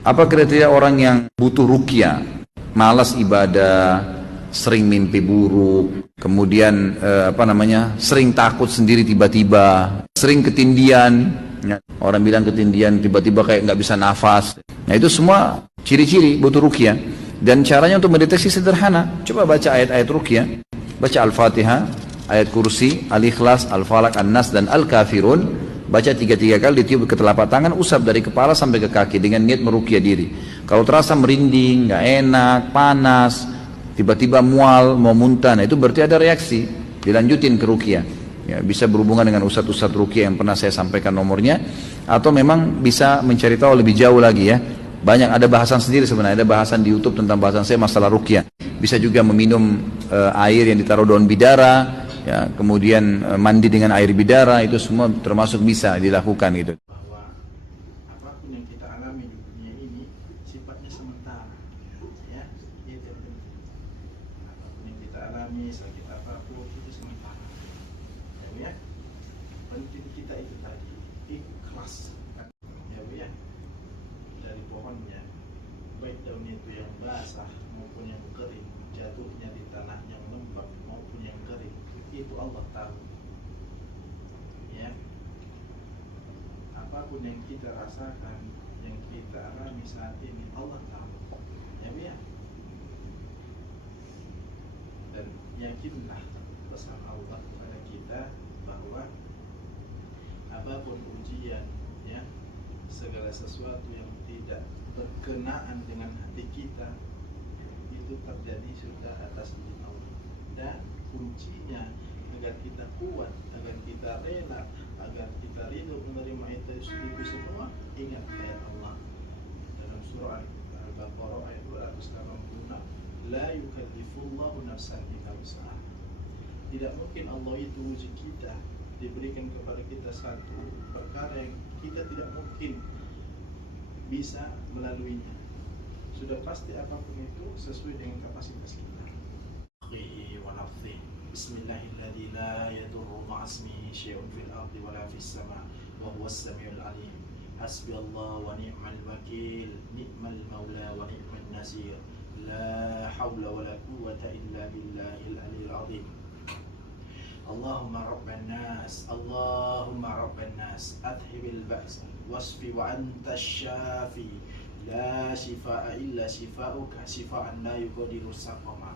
Apa kriteria orang yang butuh ruqyah? Malas ibadah, sering mimpi buruk, kemudian sering takut sendiri tiba-tiba, sering ketindian. Ya, orang bilang ketindian tiba-tiba kayak nggak bisa nafas. Nah itu semua ciri-ciri butuh ruqyah. Dan caranya untuk mendeteksi sederhana. Coba baca ayat-ayat ruqyah, baca Al-Fatihah, ayat kursi, Al-Ikhlas, Al-Falaq, An-Nas, dan Al-Kafirun. Baca 3 kali, ditiup ke telapak tangan, usap dari kepala sampai ke kaki dengan niat meruqyah diri. Kalau terasa merinding, nggak enak, panas, tiba-tiba mual, mau muntah, nah itu berarti ada reaksi. Dilanjutin ke ruqyah. Ya, bisa berhubungan dengan ustadz-ustadz ruqyah yang pernah saya sampaikan nomornya, atau memang bisa mencari tahu lebih jauh lagi ya. Banyak ada bahasan sendiri sebenarnya, ada bahasan di YouTube tentang bahasan saya masalah ruqyah. Bisa juga meminum air yang ditaruh daun bidara, ya, kemudian mandi dengan air bidara, itu semua termasuk bisa dilakukan gitu. Bahwa apapun yang kita alami di dunia ini sifatnya sementara, ya, itu penting. Apapun yang kita alami, sakit apapun itu sementara, ya. Penting kita itu tadi ikhlas, ya, ya. Dari pohonnya, baik daunnya itu yang basah maupun yang kering, jatuhnya di tanah yang lembab maupun yang kering, itu Allah tahu, ya. Apapun yang kita rasakan, yang kita alami saat ini, Allah tahu, ya. Dan yakinlah pesan Allah kepada kita bahwa apapun ujian, ya, segala sesuatu yang tidak berkenaan dengan hati kita itu terjadi sudah atas izin Allah. Dan kuncinya agar kita kuat, agar kita rela, agar kita ridho menerima itu semua, ingat ayat Allah dalam surah Al-Baqarah ayat 286, la yukallifullahu nafsan illa wus'aha. Tidak mungkin Allah itu uji kita, diberikan kepada kita satu perkara yang kita tidak mungkin bisa melaluinya. Sudah pasti apapun itu sesuai dengan kapasitas kita. Bismillahirrahmanirrahim. La yadurru ma'asmihi syai'un fil ardi wala fis sama' wa huwas samiul alim. Hasbiyallahu wa ni'mal wakil, ni'mal maula wa ni'man nasir. La haula wala quwwata illa billahil aliyil azim. Allahumma rabban nas, Allahumma rabban nas, adhibil ba'sa wasfi wa anta syafi, la shifaa illa shifauka, shifaan la yughadiru saqama.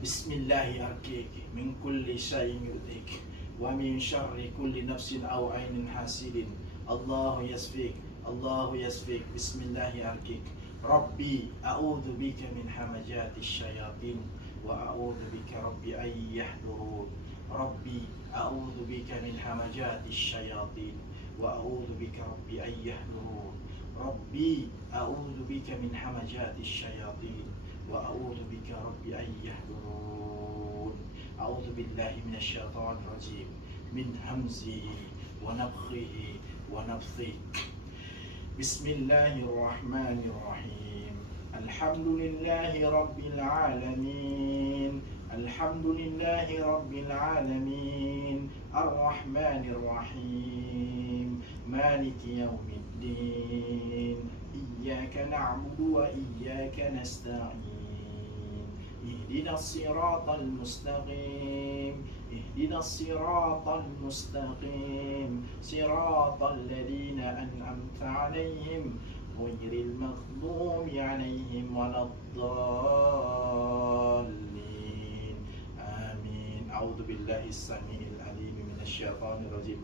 Bismillahi arkik min kulli syai'in yu'tik wa min syarri kulli nafsin aw ainin hasidin. Allahu yasfik, Allahu yasfik. Bismillahi arkik. Rabbi a'udzu bika min hamajati syayatin wa a'udzu bika rabbi ay yahdurun. Rabbi a'udzu bika min hamajati syayatin wa a'udzu bika rabbi ay yahdurun. Rabbi a'udzu bika min hamajati syayatin wa a'udzu bika rabbi ay yahdurun. A'udzu billahi minasy syaithanir rajim min hamzihi wa nafthihi wa nafthihi. Bismillahirrahmanirrahim. Alhamdulillahi rabbil alamin. Alhamdulillahi rabbil alamin. Ar-Rahmanir Rahim. Maliki yaumiddin. Iyyaka na'budu wa iyyaka nasta'in. Ihdinas siratal mustaqim. Ihdinas siratal mustaqim. Siratal ladzina an'amta 'alaihim ghairil maghdubi 'alaihim waladdallin. Amin. A'udzu billahi as-sami'il 'alim minasy syaithanir rajim.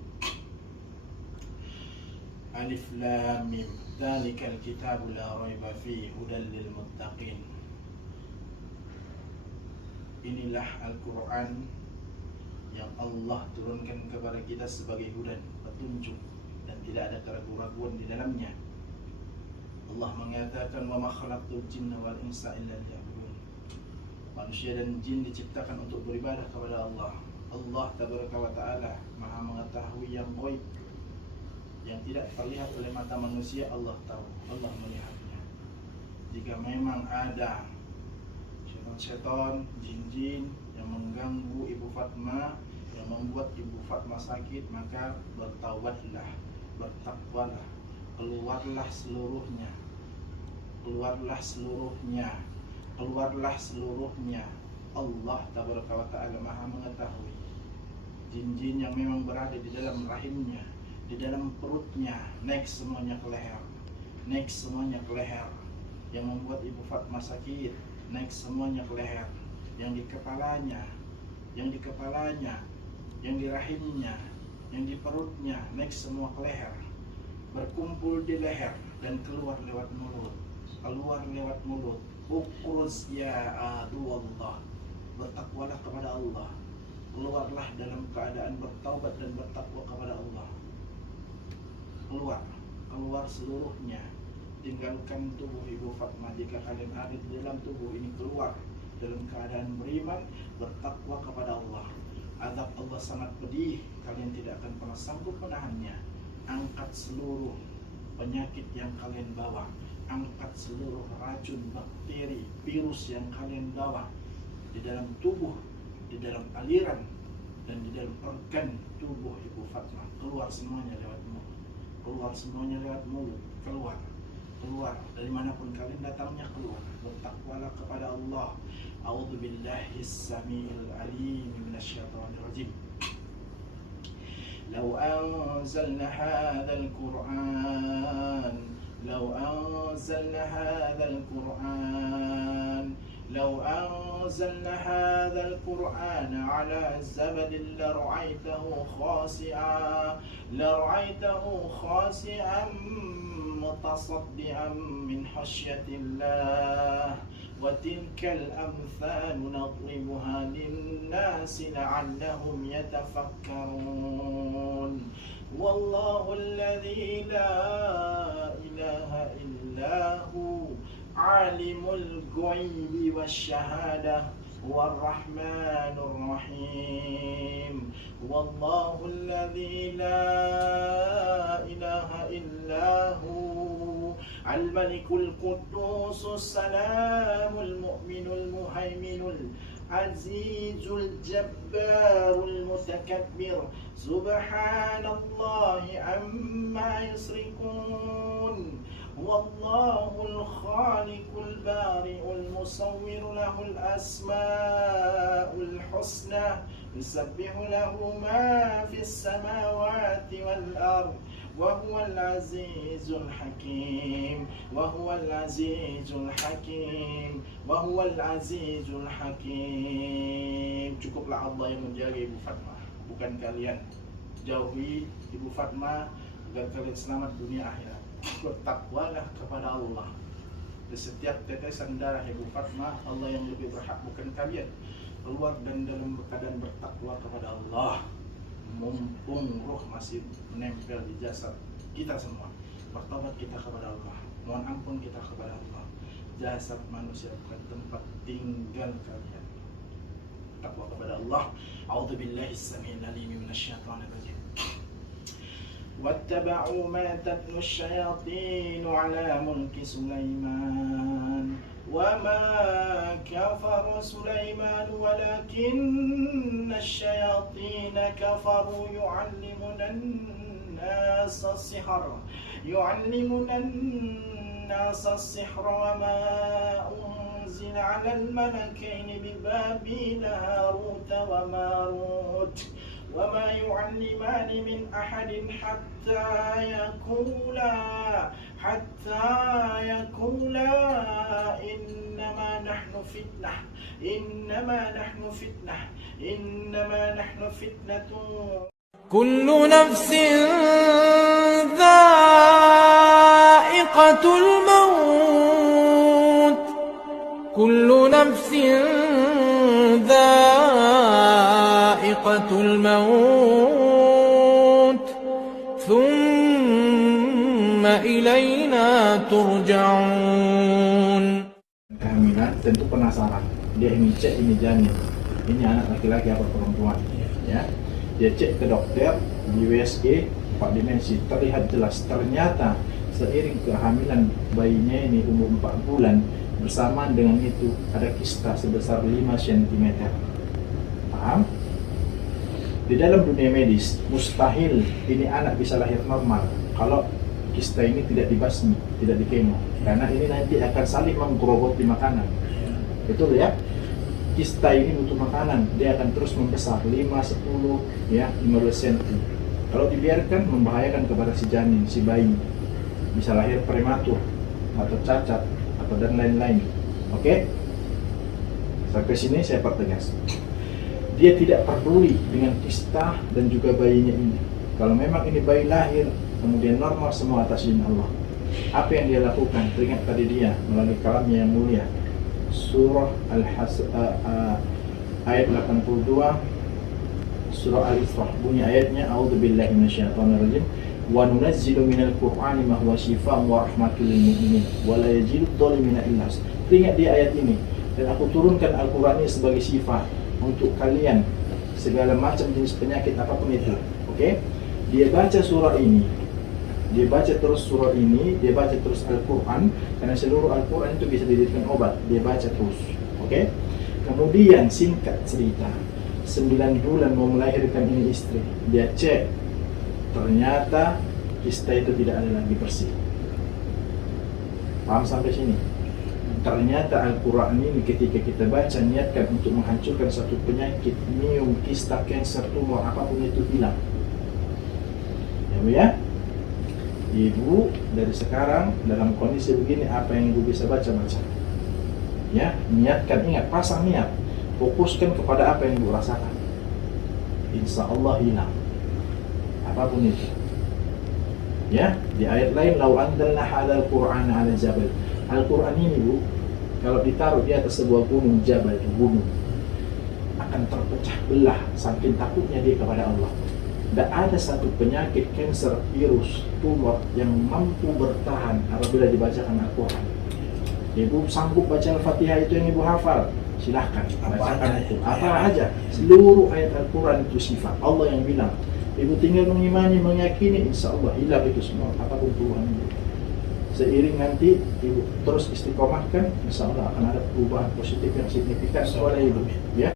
Alif lam mim. Dzalikal kitabu la raiba fihi hudal lil muttaqin. Inilah Al-Quran yang Allah turunkan kepada kita sebagai hudan, petunjuk, dan tidak ada keraguan-keraguan di dalamnya. Allah mengatakan wa ma khalaqtul jinna wal insa illa liya'budun. Manusia dan jin diciptakan untuk beribadah kepada Allah. Allah tabaraka wa taala Maha mengetahui yang gaib, yang tidak terlihat oleh mata manusia. Allah tahu, Allah melihatnya. Jika memang ada setan, jin-jin yang mengganggu Ibu Fatma, yang membuat Ibu Fatma sakit, maka bertaubatlah, bertakwalah, keluarlah seluruhnya, keluarlah seluruhnya, keluarlah seluruhnya. Allah tabaraka wa ta'ala maha mengetahui jin-jin yang memang berada di dalam rahimnya, di dalam perutnya. Next semuanya ke leher, next semuanya ke leher. Yang membuat Ibu Fatma sakit, next semuanya ke leher. Yang di kepalanya, yang di kepalanya, yang di rahimnya, yang di perutnya, next semua ke leher. Berkumpul di leher dan keluar lewat mulut, keluar lewat mulut. Ukruz ya adu Allah, bertakwalah kepada Allah. Keluarlah dalam keadaan bertaubat dan bertakwa kepada Allah. Keluar, keluar seluruhnya. Tinggalkan tubuh Ibu Fatma. Jika kalian ada di dalam tubuh ini, keluar dalam keadaan beriman, bertakwa kepada Allah. Azab Allah sangat pedih, kalian tidak akan pernah sanggup menahannya. Angkat seluruh penyakit yang kalian bawa, angkat seluruh racun, bakteri, virus yang kalian bawa di dalam tubuh, di dalam aliran dan di dalam organ tubuh Ibu Fatma. Keluar semuanya lewat mulut, keluar semuanya lewat mulut. Keluar, keluar dari manapun kalian datangnya, keluar. Bertakwalah kepada Allah. A'udzubillahis samiil alim minasyaitonir rajim. لو أنزلنا هذا القرآن لو أنزلنا هذا القرآن لو أنزلنا هذا القرآن على زبد لرأيته خاسئا متصدعا من خشية الله وتلك الأمثال نضربها للناس لعلهم يتفكرون والله الذي لا إله إلا هو عالم الغيب والشهادة هو الرحمن الرحيم والله الذي لا إله إلا هو الملك القدوس السلام المؤمن المهيمن العزيز الجبار المتكبر سبحان الله عما يشركون والله الخالق البارئ المصور له الأسماء الحسنى يسبح له ما في السماوات والأرض وهو العزيز الحكيم وهو العزيز الحكيم وهو العزيز الحكيم. Cukuplah Allah yang menjaga Ibu Fatma, bukan kalian. Jauhi Ibu Fatma agar kalian selamat dunia akhirat. Bertakwalah kepada Allah. Di setiap tetesan darah Ibu Fatma, Allah yang lebih berhak, bukan kalian. Keluar dan dalam keadaan bertakwa kepada Allah. Mumpung roh masih menempel di jasad kita semua, bertobat kita kepada Allah, mohon ampun kita kepada Allah. Jasad manusia bukan tempat tinggal kalian. Takwa kepada Allah. A'udzubillahis samiil alim minasyaitonir rajim. واتبعوا ما تتلو الشياطين على ملك سليمان وما كفر سليمان ولكن الشياطين كفروا يعلمون الناس السحر وما أنزل على الملكين ببابل هاروت وماروت وما يعلمان من أحد حتى يقولا إنما نحن فتنة كل نفس ذائقة الموت كل نفس ذائقة الموت ثم إلينا ترجعون. Kehamilan tentu penasaran, dia ingin cek ini janin, ini anak laki-laki apa perempuan, ya. Dia cek ke dokter di USG 4 dimensi, terlihat jelas ternyata seiring kehamilan bayinya ini umur 4 bulan, bersamaan dengan itu ada kista sebesar 5 cm. Paham? Di dalam dunia medis mustahil ini anak bisa lahir normal kalau kista ini tidak dibasmi, tidak dikemo, karena ini nanti akan saling menggerogoti makanan. Betul ya? Kista ini butuh makanan, dia akan terus membesar 5, 10, ya 15 cm. Kalau dibiarkan membahayakan kepada si janin, si bayi, bisa lahir prematur atau cacat atau dan lain-lain. Oke? Sampai sini saya pertegas. Dia tidak peduli dengan kista dan juga bayinya ini. Kalau memang ini bayi lahir, kemudian normal semua atas izin Allah. Apa yang dia lakukan? Teringat tadi dia melalui kalamnya yang mulia. Surah ayat 82, surah Al-Isra. Bunyi ayatnya, A'udzubillahi minasyaitonirrajim. Wa nunazzilu minal Qur'ani ma huwa syifaa'un wa rahmatul lil mu'minin wa la yazidud dhalimina illa khasara. Teringat di ayat ini. Dan aku turunkan Al-Qur'an ini sebagai syifa untuk kalian segala macam jenis penyakit apapun itu. Oke? Dia baca surah ini, dia baca terus surah ini, dia baca terus Al-Quran, karena seluruh Al-Quran itu bisa dijadikan obat. Dia baca terus. Oke? Kemudian singkat cerita, 9 bulan mau melahirkan ini istri, dia cek, ternyata kista itu tidak ada lagi bersih. Paham sampai sini? Ternyata Al-Quran ini ketika kita baca, niatkan untuk menghancurkan satu penyakit, miom, kista, kanker, tumor, apapun itu hilang. Ya Bu ya? Ibu dari sekarang dalam kondisi begini, apa yang ibu bisa baca-baca. Ya, niatkan, ingat, pasang niat. Fokuskan kepada apa yang ibu rasakan. Insya Allah hilang. Apapun itu. Ya, di ayat lain, lau anzalna hadzal qur'ana 'ala jabal. Al-Quran ini Bu, kalau ditaruh di atas sebuah gunung, jabal itu gunung, akan terpecah belah saking takutnya dia kepada Allah. Tidak ada satu penyakit, kanker, virus, tumor yang mampu bertahan apabila dibacakan Al-Quran. Ibu sanggup baca Al-Fatihah itu yang ibu hafal, silahkan bacakan itu. Apa aja, seluruh ayat Al-Quran itu sifat Allah yang bilang. Ibu tinggal mengimani, meyakini, insya Allah hilang itu semua, apapun Tuhan itu. Seiring nanti ibu terus istiqomahkan, insya Allah akan ada perubahan positif yang signifikan oleh ibu. Ya.